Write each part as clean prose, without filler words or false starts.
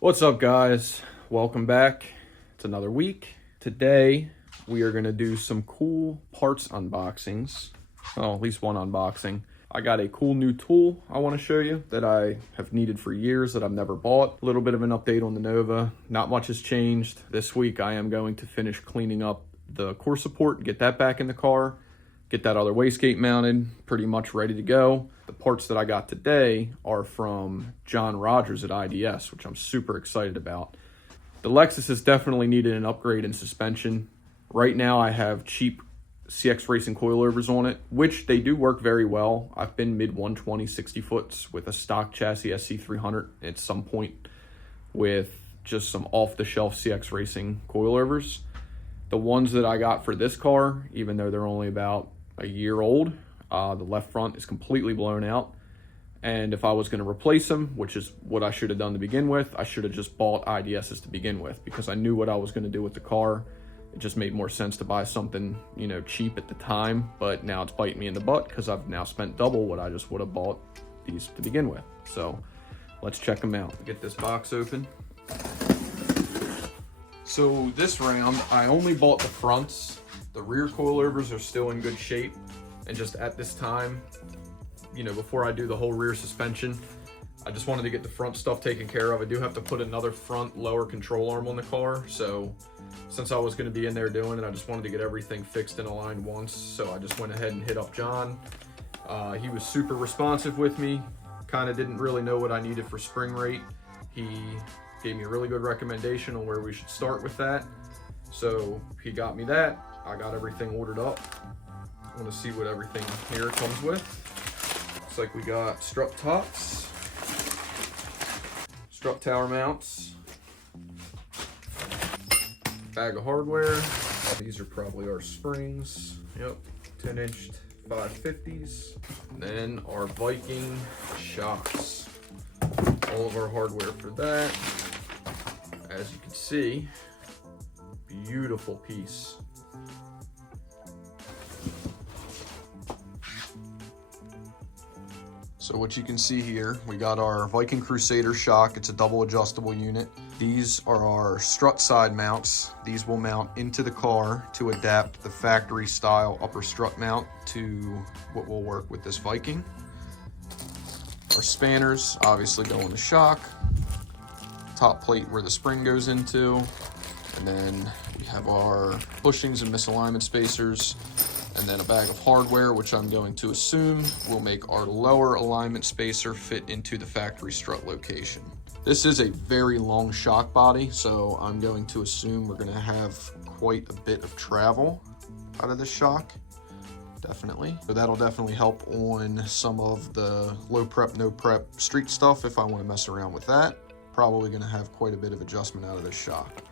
What's up, guys? Welcome back. It's another week. Today we are going to do some cool parts unboxings. Well, at least one unboxing. I got a cool new tool I want to show you that I have needed for years that I've never bought. A little bit of an update on the Nova. Not much has changed. This week I am going to finish cleaning up the core support, get that back in the car, get that other wastegate mounted, pretty much ready to go. The parts that I got today are from John Rogers at IDS, which I'm super excited about. The Lexus has definitely needed an upgrade in suspension. Right now I have cheap CX Racing coilovers on it, which they do work very well. I've been mid 120 60 foots with a stock chassis SC300 at some point with just some off-the-shelf CX Racing coilovers. The ones that I got for this car, even though they're only about a year old, the left front is completely blown out. And if I was going to replace them, which is what I should have done to begin with, I should have just bought IDSs to begin with because I knew what I was going to do with the car. It just made more sense to buy something, cheap at the time, but now it's biting me in the butt because I've now spent double what I just would have bought these to begin with. So let's check them out. Get this box open. So this round, I only bought the fronts. The rear coilovers are still in good shape. And just at this time, before I do the whole rear suspension, I just wanted to get the front stuff taken care of. I do have to put another front lower control arm on the car. So since I was going to be in there doing it, I just wanted to get everything fixed and aligned once. So I just went ahead and hit up John. He was super responsive with me. Kind of didn't really know what I needed for spring rate. He gave me a really good recommendation on where we should start with that. So he got me that. I got everything ordered up. I want to see what everything here comes with. Looks like we got strut tops, strut tower mounts, bag of hardware. These are probably our springs. Yep, 10-inch 550s. And then our Viking shocks. All of our hardware for that. As you can see, beautiful piece. So what you can see here, we got our Viking Crusader shock. It's a double adjustable unit. These are our strut side mounts. These will mount into the car to adapt the factory style upper strut mount to what will work with this Viking. Our spanners obviously go in the shock. Top plate where the spring goes into. And then we have our bushings and misalignment spacers. And then a bag of hardware, which I'm going to assume will make our lower alignment spacer fit into the factory strut location. This is a very long shock body, so I'm going to assume we're going to have quite a bit of travel out of this shock, definitely. So that'll definitely help on some of the low prep, no prep street stuff if I want to mess around with that. Probably going to have quite a bit of adjustment out of this shock.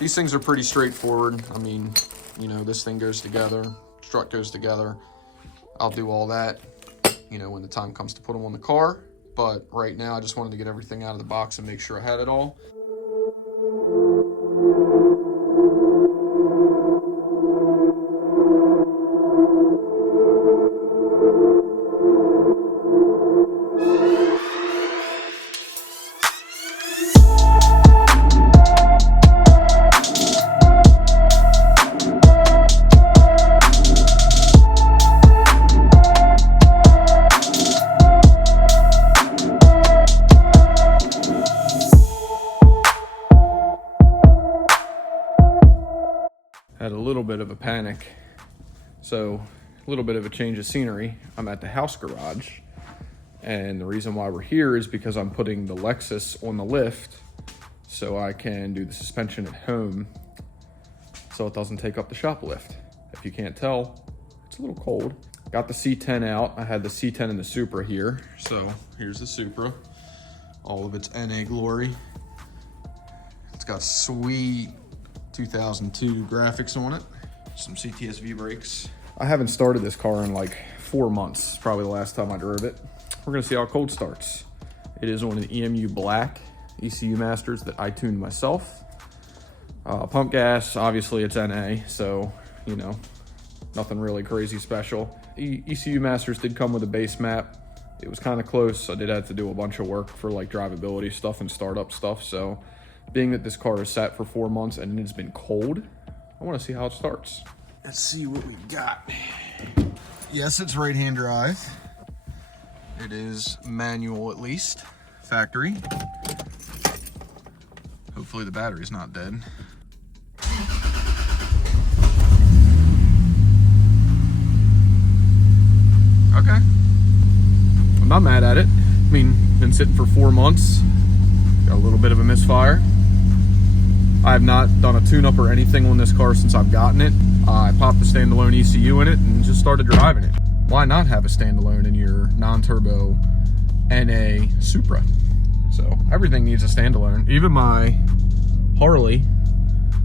These things are pretty straightforward. I mean, this thing goes together. Strut goes together. I'll do all that, when the time comes to put them on the car. But right now, I just wanted to get everything out of the box and make sure I had it all. Had a little bit of a panic. So a little bit of a change of scenery. I'm at the house garage. And the reason why we're here is because I'm putting the Lexus on the lift so I can do the suspension at home so it doesn't take up the shop lift. If you can't tell, it's a little cold. Got the C10 out. I had the C10 and the Supra here. So here's the Supra. All of its NA glory. It's got sweet 2002 graphics on it, some CTSV brakes. I haven't started this car in like 4 months, probably the last time I drove it. We're gonna see how cold starts. It is on an EMU black ECU Masters that I tuned myself. Pump gas, obviously it's NA, so nothing really crazy special. ECU Masters did come with a base map. It was kind of close. I did have to do a bunch of work for like drivability stuff and startup stuff. So being that this car is sat for 4 months and it's been cold, I want to see how it starts. Let's see what we got. Yes, it's right-hand drive. It is manual at least, factory. Hopefully the battery's not dead. Okay. I'm not mad at it. I mean, been sitting for 4 months. Got a little bit of a misfire. I have not done a tune-up or anything on this car since I've gotten it. I popped the standalone ECU in it and just started driving it. Why not have a standalone in your non-turbo NA Supra? So everything needs a standalone. Even my Harley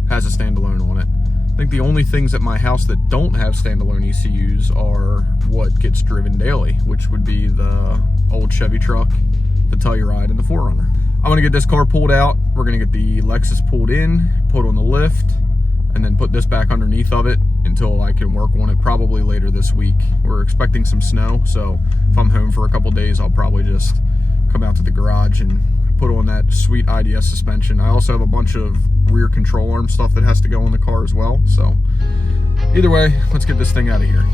has a standalone on it. I think the only things at my house that don't have standalone ECUs are what gets driven daily, which would be the old Chevy truck, the Telluride, and the 4Runner. I'm gonna get this car pulled out. We're gonna get the Lexus pulled in, put on the lift, and then put this back underneath of it until I can work on it probably later this week. We're expecting some snow, so if I'm home for a couple days, I'll probably just come out to the garage and put on that sweet IDS suspension. I also have a bunch of rear control arm stuff that has to go in the car as well. So either way, let's get this thing out of here.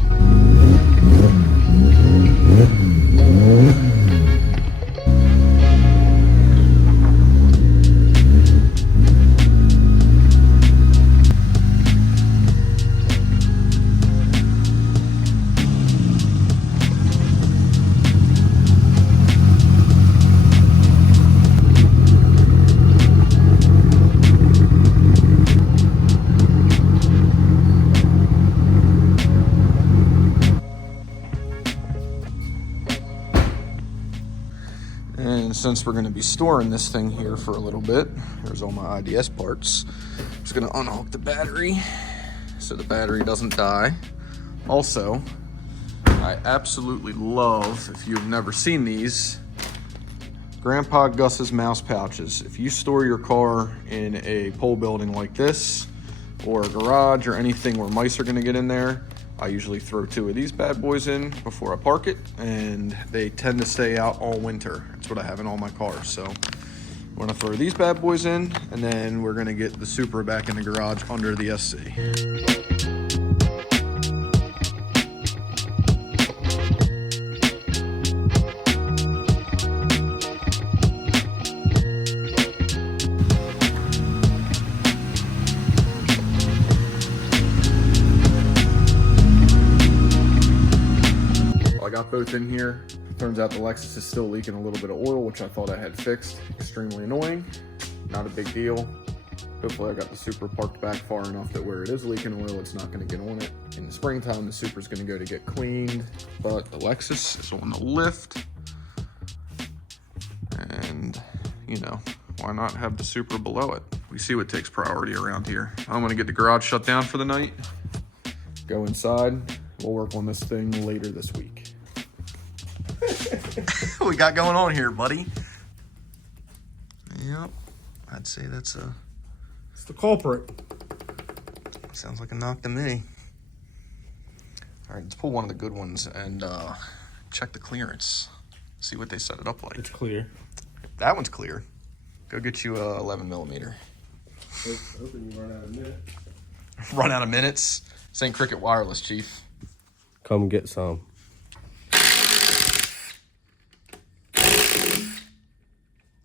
And since we're going to be storing this thing here for a little bit, here's all my IDS parts. I'm just going to unhook the battery so the battery doesn't die. Also, I absolutely love, if you've never seen these, Grandpa Gus's mouse pouches. If you store your car in a pole building like this, or a garage, or anything where mice are going to get in there, I usually throw 2 of these bad boys in before I park it, and they tend to stay out all winter. That's what I have in all my cars. So we're gonna throw these bad boys in, and then we're gonna get the Supra back in the garage under the SC. Both in here. Turns out the Lexus is still leaking a little bit of oil, which I thought I had fixed. Extremely annoying. Not a big deal. Hopefully I got the Supra parked back far enough that where it is leaking oil, it's not going to get on it. In the springtime, the Supra's going to go to get cleaned, but the Lexus is on the lift. And, you know, why not have the Supra below it? We see what takes priority around here. I'm going to get the garage shut down for the night. Go inside. We'll work on this thing later this week. We got going on here, buddy. Yep, I'd say that's it's the culprit. Sounds like a knock to me. All right, let's pull one of the good ones and check the clearance. See what they set it up like. It's clear. That one's clear. Go get you a 11 millimeter. Hoping you run out of minutes. Run out of minutes? This ain't Cricket Wireless, Chief. Come get some.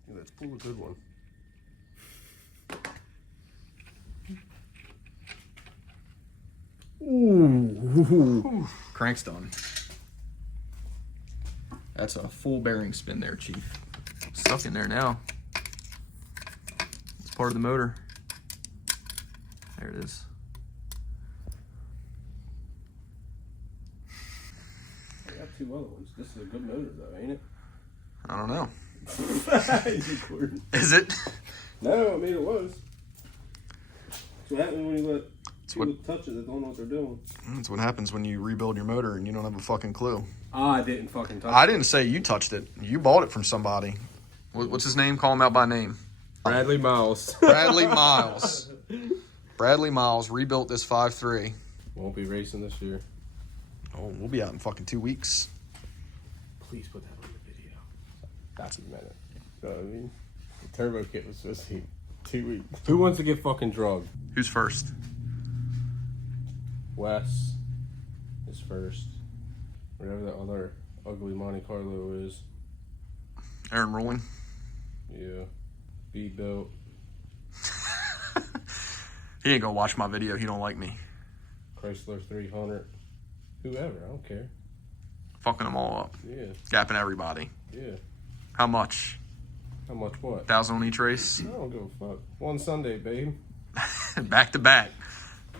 Let's pull a good one. Ooh. Crank's done. That's a full bearing spin there, Chief. Stuck in there now. It's part of the motor. There it is. I got 2 other ones. This is a good motor though, ain't it? I don't know. Is it? No, I mean it was. That's what happens when you let people touch it that don't know what they're doing. That's what happens when you rebuild your motor and you don't have a fucking clue. I didn't fucking touch it. I didn't say you touched it. You bought it from somebody. What's his name? Call him out by name. Bradley Miles. Bradley Miles. Bradley Miles rebuilt this 5.3. Won't be racing this year. Oh, we'll be out in fucking 2 weeks. Please put that on That's a minute. You know what I mean? The turbo kit was supposed to be 2 weeks. Who wants to get fucking drugged? Who's first? Wes is first. Whatever that other ugly Monte Carlo is. Aaron Rolling. Yeah. B built. He ain't gonna watch my video. He don't like me. Chrysler 300. Whoever, I don't care. Fucking them all up. Yeah. Gapping everybody. Yeah. How much? How much what? 1,000 on each race? I don't give a fuck. One Sunday, babe. Back to back.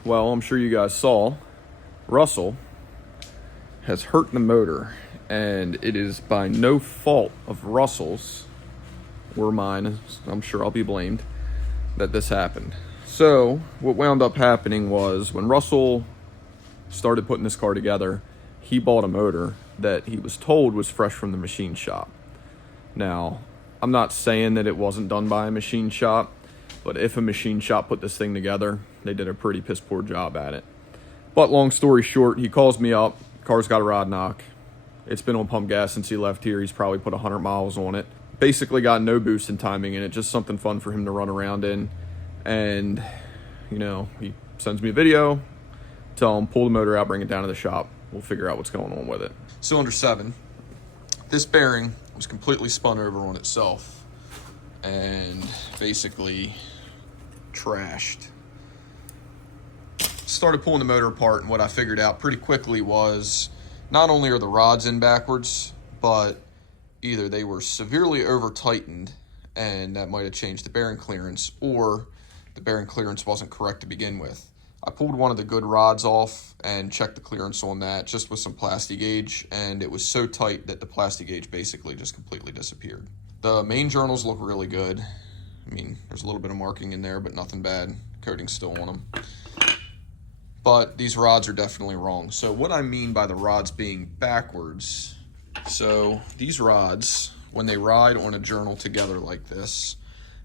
Well, I'm sure you guys saw, Russell has hurt the motor, and it is by no fault of Russell's or mine, I'm sure I'll be blamed, that this happened. So what wound up happening was when Russell started putting this car together, he bought a motor that he was told was fresh from the machine shop. Now, I'm not saying that it wasn't done by a machine shop, but if a machine shop put this thing together, they did a pretty piss poor job at it. But long story short, he calls me up, car's got a rod knock. It's been on pump gas since he left here. He's probably put 100 miles on it. Basically got no boost in timing in it, just something fun for him to run around in. And, you know, he sends me a video, tell him, pull the motor out, bring it down to the shop. We'll figure out what's going on with it. Cylinder 7. This bearing was completely spun over on itself and basically trashed. Started pulling the motor apart, and what I figured out pretty quickly was not only are the rods in backwards, but either they were severely over tightened and that might have changed the bearing clearance, or the bearing clearance wasn't correct to begin with. I pulled one of the good rods off and checked the clearance on that just with some plastic gauge, and it was so tight that the plastic gauge basically just completely disappeared. The main journals look really good. I mean, there's a little bit of marking in there, but nothing bad. Coating's still on them. But these rods are definitely wrong. So what I mean by the rods being backwards, so these rods, when they ride on a journal together like this,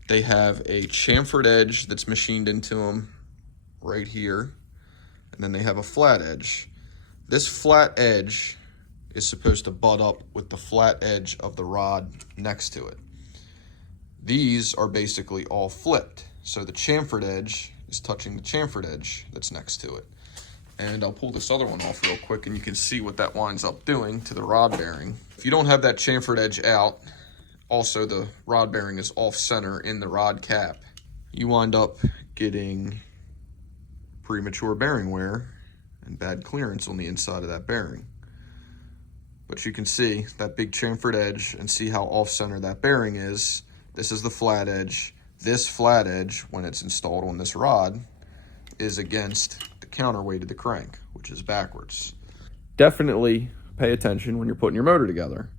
they have a chamfered edge that's machined into them right here, and then they have a flat edge. This flat edge is supposed to butt up with the flat edge of the rod next to it. These are basically all flipped, so the chamfered edge is touching the chamfered edge that's next to it. And I'll pull this other one off real quick and you can see what that winds up doing to the rod bearing. If you don't have that chamfered edge out, also the rod bearing is off center in the rod cap, you wind up getting premature bearing wear and bad clearance on the inside of that bearing. But you can see that big chamfered edge and see how off center that bearing is. This is the flat edge. This flat edge, when it's installed on this rod, is against the counterweight of the crank, which is backwards. Definitely pay attention when you're putting your motor together.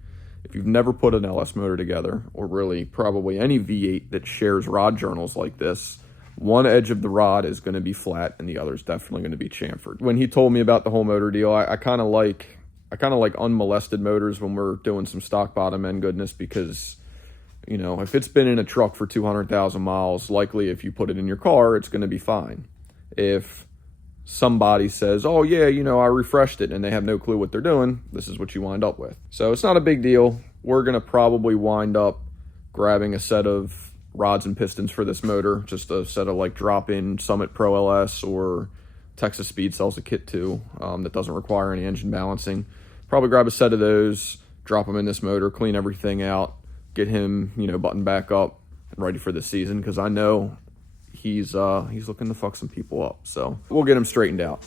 If you've never put an LS motor together, or really probably any V8 that shares rod journals like this, one edge of the rod is going to be flat and the other is definitely going to be chamfered. When he told me about the whole motor deal, I kind of like unmolested motors when we're doing some stock bottom end goodness, because, you know, if it's been in a truck for 200,000 miles, likely if you put it in your car, it's going to be fine. If somebody says, oh yeah, you know, I refreshed it, and they have no clue what they're doing, this is what you wind up with. So it's not a big deal. We're going to probably wind up grabbing a set of rods and pistons for this motor, just a set of like drop-in Summit Pro LS, or Texas Speed sells a kit too, that doesn't require any engine balancing. Probably grab a set of those, drop them in this motor, clean everything out, get him, you know, buttoned back up and ready for the season, because I know he's looking to fuck some people up. So we'll get him straightened out.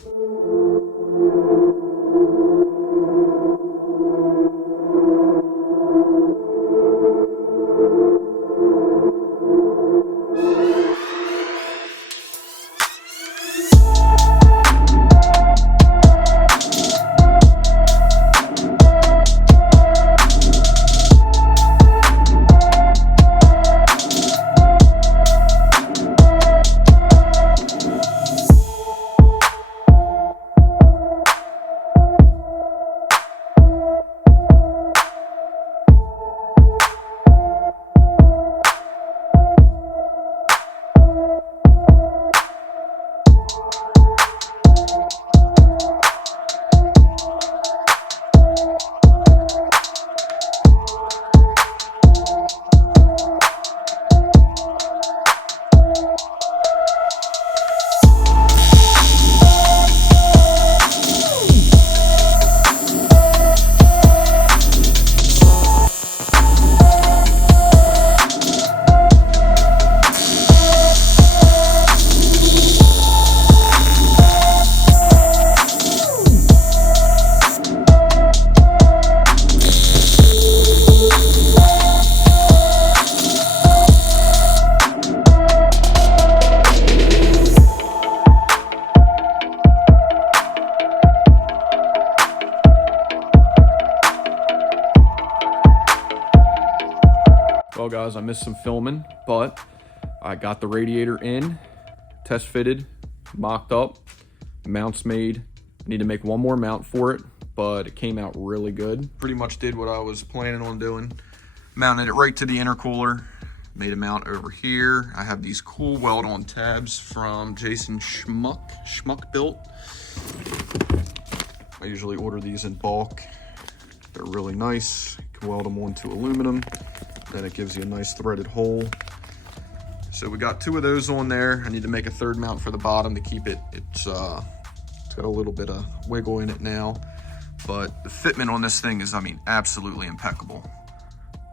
apologize, I missed some filming, but I got the radiator in, test fitted, mocked up, mounts made. I need to make one more mount for it, but it came out really good. Pretty much did what I was planning on doing. Mounted it right to the intercooler, made a mount over here. I have these cool weld-on tabs from Jason Schmuck Built. I usually order these in bulk. They're really nice. You can weld them onto aluminum. Then it gives you a nice threaded hole. So we got 2 of those on there. I need to make a 3rd mount for the bottom to keep it. It's got a little bit of wiggle in it now. But the fitment on this thing is, I mean, absolutely impeccable.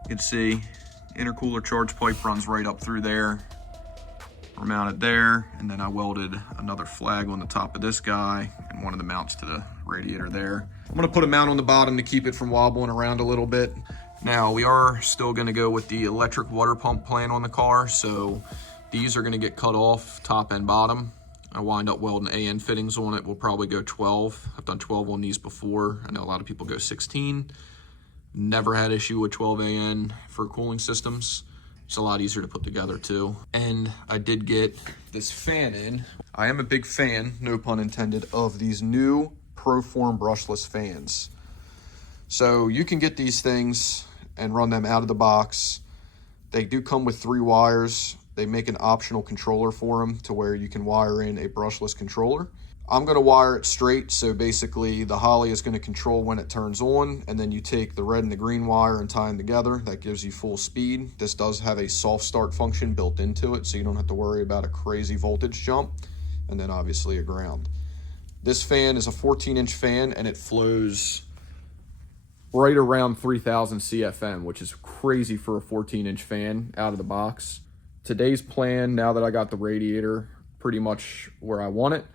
You can see intercooler charge pipe runs right up through there. We're mounted there, and then I welded another flag on the top of this guy and one of the mounts to the radiator there. I'm gonna put a mount on the bottom to keep it from wobbling around a little bit. Now, we are still gonna go with the electric water pump plan on the car, so these are gonna get cut off top and bottom. I wind up welding AN fittings on it. We'll probably go 12. I've done 12 on these before. I know a lot of people go 16. Never had issue with 12 AN for cooling systems. It's a lot easier to put together too. And I did get this fan in. I am a big fan, no pun intended, of these new Proform brushless fans. So you can get these things and run them out of the box. They do come with 3 wires. They make an optional controller for them to where you can wire in a brushless controller. I'm gonna wire it straight, so basically the Holley is gonna control when it turns on, and then you take the red and the green wire and tie them together. That gives you full speed. This does have a soft start function built into it, so you don't have to worry about a crazy voltage jump, and then obviously a ground. This fan is a 14-inch fan, and it flows right around 3000 CFM, which is crazy for a 14-inch fan out of the box. Today's plan, now that I got the radiator pretty much where I want it,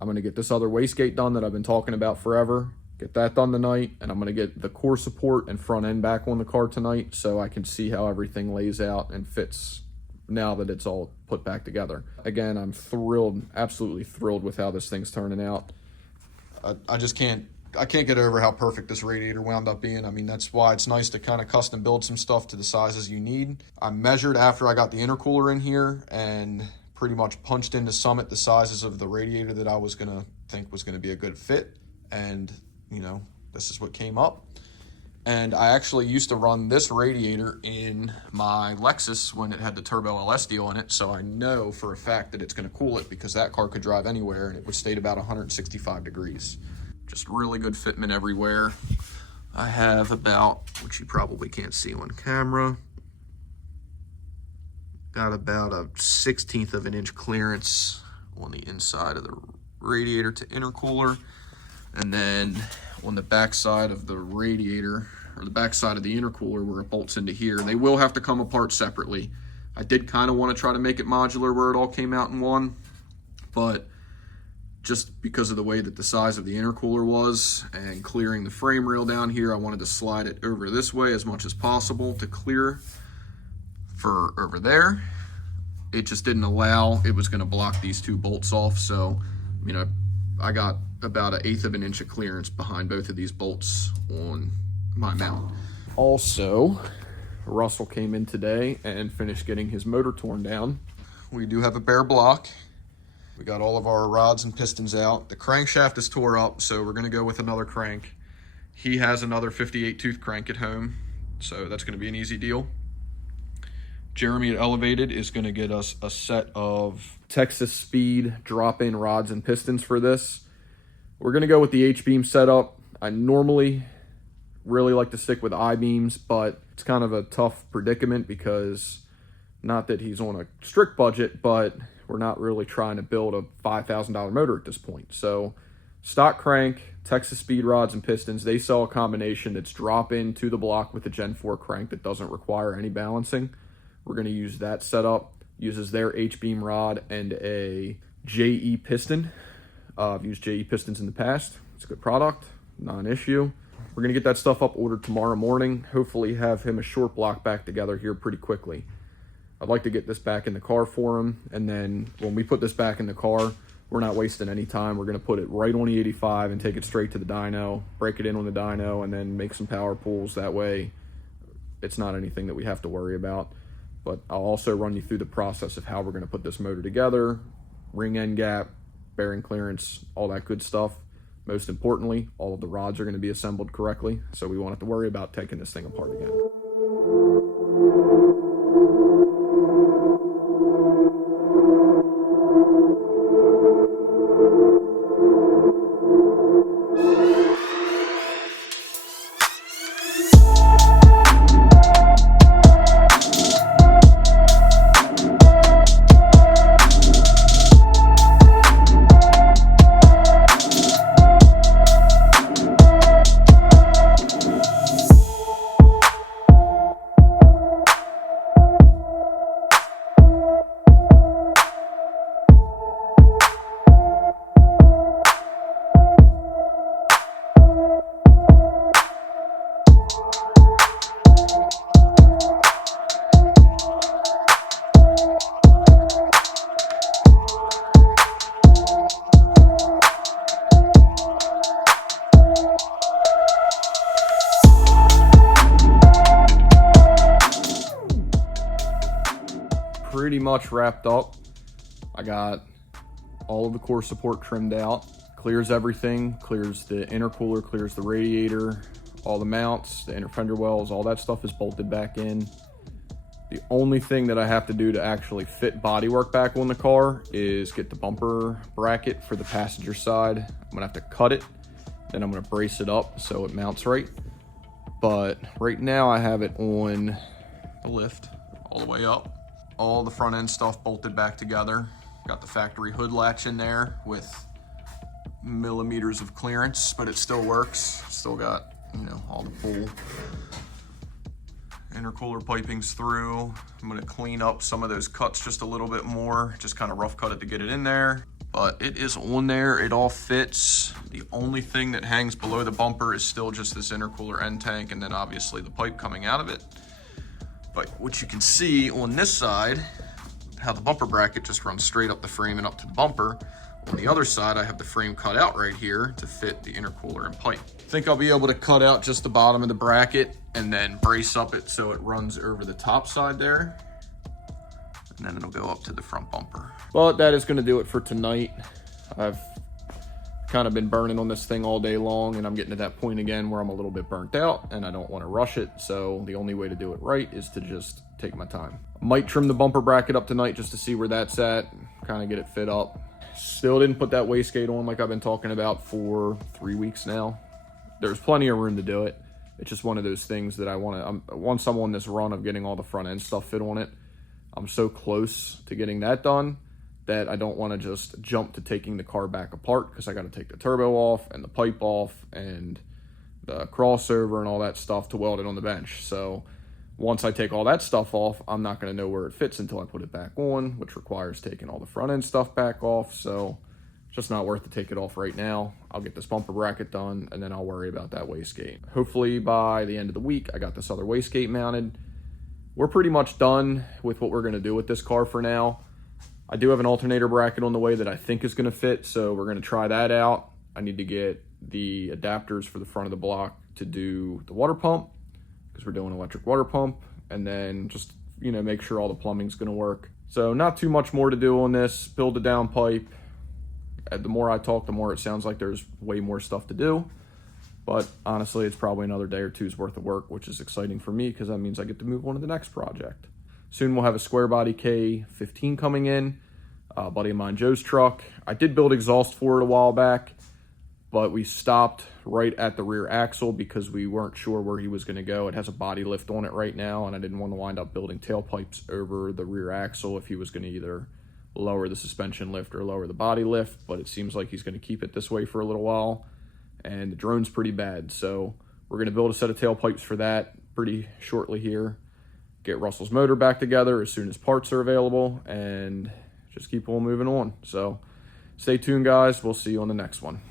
I'm gonna get this other wastegate done that I've been talking about forever, get that done tonight, and I'm gonna get the core support and front end back on the car tonight so I can see how everything lays out and fits now that it's all put back together. Again, I'm thrilled, absolutely thrilled with how this thing's turning out. I can't get over how perfect this radiator wound up being. I mean, that's why it's nice to kind of custom build some stuff to the sizes you need. I measured after I got the intercooler in here and pretty much punched into Summit the sizes of the radiator that I was gonna think was gonna be a good fit. And, you know, this is what came up. And I actually used to run this radiator in my Lexus when it had the Turbo LS deal in it. So I know for a fact that it's gonna cool it because that car could drive anywhere and it would stay at about 165 degrees. Just really good fitment everywhere. I have about, which you probably can't see on camera, got about a 1/16 of an inch clearance on the inside of the radiator to intercooler. And then on the back side of the radiator, or the back side of the intercooler where it bolts into here, they will have to come apart separately. I did kind of want to try to make it modular where it all came out in one, but just because of the way that the size of the intercooler was and clearing the frame rail down here, I wanted to slide it over this way as much as possible to clear for over there. It just didn't allow, it was gonna block these 2 bolts off. So, you know, I got about 1/8 of an inch of clearance behind both of these bolts on my mount. Also, Russell came in today and finished getting his motor torn down. We do have a bare block. We got all of our rods and pistons out. The crankshaft is tore up, so we're gonna go with another crank. He has another 58 tooth crank at home, so that's gonna be an easy deal. Jeremy at Elevated is gonna get us a set of Texas Speed drop-in rods and pistons for this. We're gonna go with the H-beam setup. I normally really like to stick with I-beams, but it's kind of a tough predicament because not that he's on a strict budget, but we're not really trying to build a $5,000 motor at this point. So stock crank, Texas Speed rods and pistons, they sell a combination that's drop in to the block with the Gen 4 crank that doesn't require any balancing. We're gonna use that setup, uses their H-beam rod and a JE piston. I've used JE pistons in the past. It's a good product, not an issue. We're gonna get that stuff up ordered tomorrow morning. Hopefully have him a short block back together here pretty quickly. I'd like to get this back in the car for him, and then when we put this back in the car, we're not wasting any time. We're gonna put it right on the 85 and take it straight to the dyno, break it in on the dyno, and then make some power pulls. That way, it's not anything that we have to worry about. But I'll also run you through the process of how we're going to put this motor together, ring end gap, bearing clearance, all that good stuff. Most importantly, all of the rods are going to be assembled correctly, so we won't have to worry about taking this thing apart again. Pretty much wrapped up. I got all of the core support trimmed out. Clears everything, clears the intercooler, clears the radiator, all the mounts, the inner fender wells, all that stuff is bolted back in. The only thing that I have to do to actually fit bodywork back on the car is get the bumper bracket for the passenger side. I'm gonna have to cut it, then I'm gonna brace it up so it mounts right. But right now I have it on the lift all the way up. All the front end stuff bolted back together. Got the factory hood latch in there with millimeters of clearance, but it still works. Still got, you know, all the full intercooler pipings through. I'm gonna clean up some of those cuts just a little bit more, just kind of rough cut it to get it in there. But it is on there, it all fits. The only thing that hangs below the bumper is still just this intercooler end tank, and then obviously the pipe coming out of it. But what you can see on this side, how the bumper bracket just runs straight up the frame and up to the bumper. On the other side, I have the frame cut out right here to fit the intercooler and pipe. I think I'll be able to cut out just the bottom of the bracket and then brace up it so it runs over the top side there. And then it'll go up to the front bumper. But that is gonna do it for tonight. I've kind of been burning on this thing all day long, and I'm getting to that point again where I'm a little bit burnt out and I don't want to rush it. So the only way to do it right is to just take my time. I might trim the bumper bracket up tonight just to see where that's at, kind of get it fit up. Still didn't put that wastegate on like I've been talking about for 3 weeks now. There's plenty of room to do it. It's just one of those things that once I'm on this run of getting all the front end stuff fit on it, I'm so close to getting that done that I don't want to just jump to taking the car back apart, because I got to take the turbo off and the pipe off and the crossover and all that stuff to weld it on the bench. So once I take all that stuff off, I'm not going to know where it fits until I put it back on, which requires taking all the front end stuff back off. So it's just not worth to take it off right now. I'll get this bumper bracket done and then I'll worry about that wastegate. Hopefully by the end of the week, I got this other wastegate mounted. We're pretty much done with what we're going to do with this car for now. I do have an alternator bracket on the way that I think is going to fit, so we're going to try that out. I need to get the adapters for the front of the block to do the water pump, because we're doing electric water pump, and then just, you know, make sure all the plumbing's going to work. So not too much more to do on this. Build a down pipe. The more I talk, the more it sounds like there's way more stuff to do. But honestly, it's probably another day or two's worth of work, which is exciting for me because that means I get to move on to the next project. Soon we'll have a square body K15 coming in, a buddy of mine, Joe's truck. I did build exhaust for it a while back, but we stopped right at the rear axle because we weren't sure where he was going to go. It has a body lift on it right now, and I didn't want to wind up building tailpipes over the rear axle if he was going to either lower the suspension lift or lower the body lift, but it seems like he's going to keep it this way for a little while, and the drone's pretty bad, so we're going to build a set of tailpipes for that pretty shortly here. Get Russell's motor back together as soon as parts are available, and just keep on moving on. So stay tuned, guys. We'll see you on the next one.